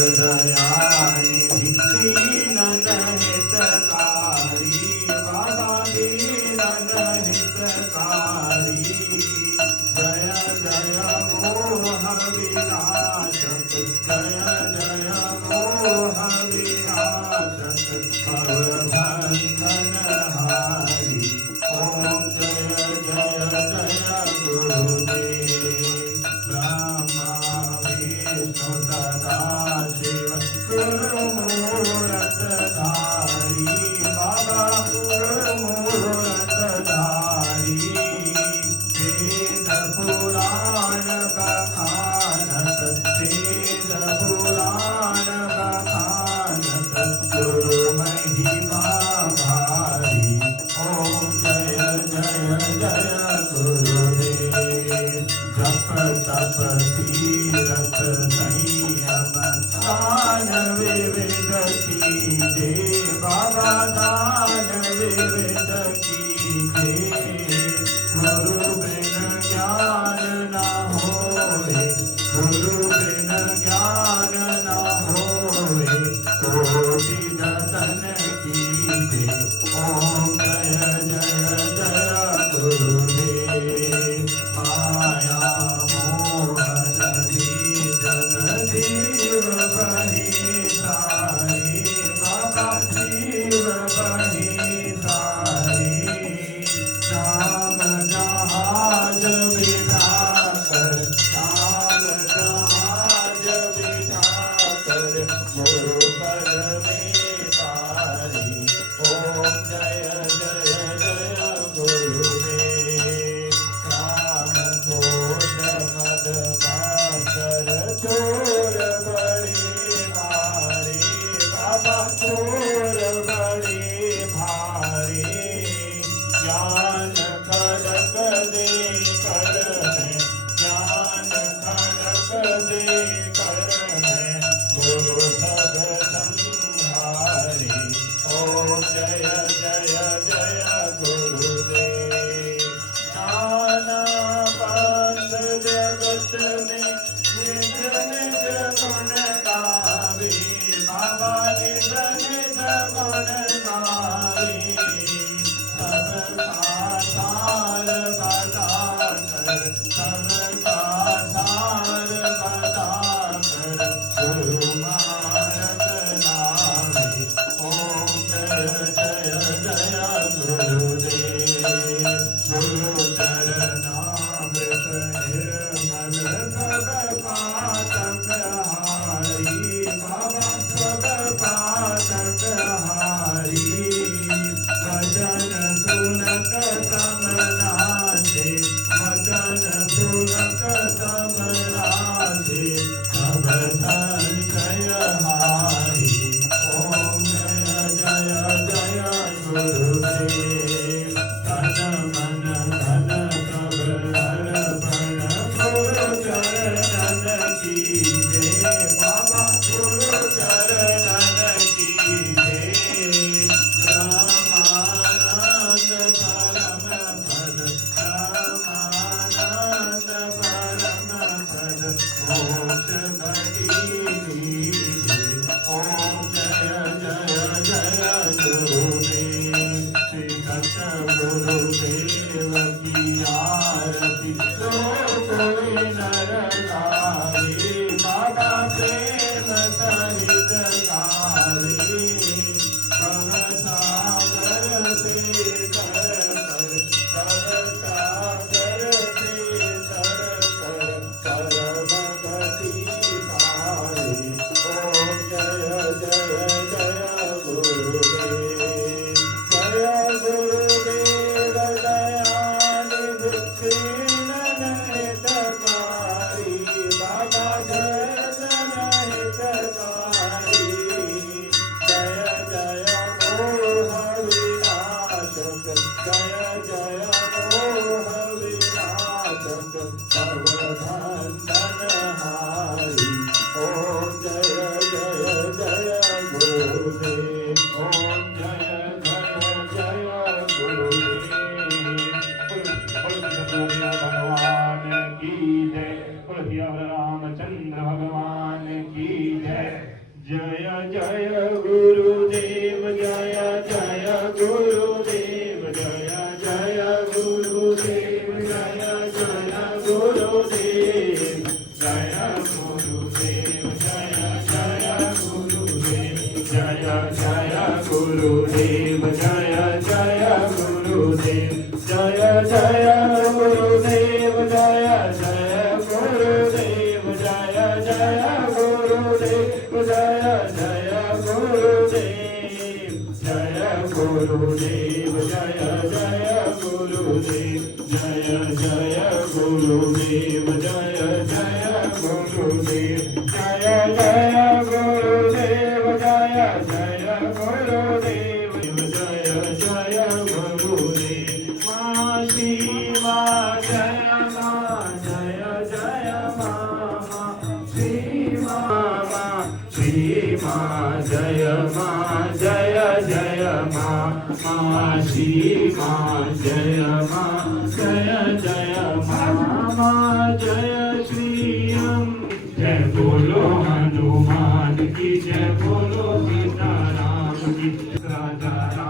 दयानिधि दीनन हितकारी बाबा दीनन हितकारी जय जय मोह विनाशक जय जय मोह विनाशक भवबंधन हारी ओम जय जय जय गुरुदेव ब्रह्मा विष्णु सदा शिव गुरुमूर्त धारी बाबा गुरुमूर्त धारी वेद पुराण बखानत वेद पुराण बखानत गुरु महिमा भारी ओम जय जय जय गुरुदेव जप तप तीरथ संयम दान विविध कीजे बाबा दान विविध कीजे गुरु बिन ज्ञान न होए गुरु बिन ज्ञान न होए कोटि दर्शन कीजे ओम जय जय जय गुरुदेव माया मोहन जन जीव बही सारी बाबा जीव बही सारी राम जहाज विधाकर राम जहाज विधाकर गुरु परमेशारी ओम जय जय जय गुरुदेव राम क्रोध मद मातर चोर बड़े भारी बाबा चोर बड़े भारी ज्ञान खड़क दे कर में ज्ञान खड़क दे कर में गुरु सब संहारी ओम जय जय जय गुरुदेव नाना पंथ जगत में निज निज गुण गावे बाबा निज निज गुण गावे सबका सार बताकर सबका सार बताकर गुरु मार्ग लावे ओम जय जय जय गुरुदेव गुरु चरणामृत निर्मल सब पातक हारी बाबा सब पातक हारी भजन सुनत समराजे भजन सुनत समराजे सब संशय हारी ओम जय जय जय गुरुदेव तन मन धन सब अर्पण गुरु चरणन कीजे बाबा गुरु चरणन कीजे रामानंद परम पद रामानंद परम पद मोक्ष गति दीजे ओम जय जय जय गुरुदेव श्री सतगुरुदेव की आरती तो कोई नर गावे बाबा प्रेम सहित गावे भव सागर से कर भव सागर से कर भगति पावे ओम जय जय जय गुरुदेव जय गुरुदेव दयानिधि दीनन हितकारी बाबा जय जन हितकारी जय जय मोह विनाशक जय जय मोह विनाशक भवबंधन हारी ओम जय जय जय गुरुदेव ओम जय जय जय गुरुदेव भगवान की जय रामचंद्र भगवान की जय। जय जय गुरुदेव जय जय गुरुदेव जय जय गुरुदेव जय जय गुरुदेव जय गुरुदेव जय जय गुरुदेव जय जय गुरुदेव जय जय गुरुदेव जय जय गुरुदेव जय जय गुरुदेव जय जय गुरुदेव जय जय गुरुदेव जय गुरुदेव जय जय गुरुदेव जय जय गुरुदेव जय जय गुरुदेव जय जय गुरुदेव जय जय गुरुदेव जय जय गुरुदेव मा शिवा जय मा जय जय मा शिवा श्रीमा जय मा जय जय मा शिवा जय मा जय जय मा जय श्रीयम जय बोलो हनुमान की जय बोलो सीताराम की राजा राम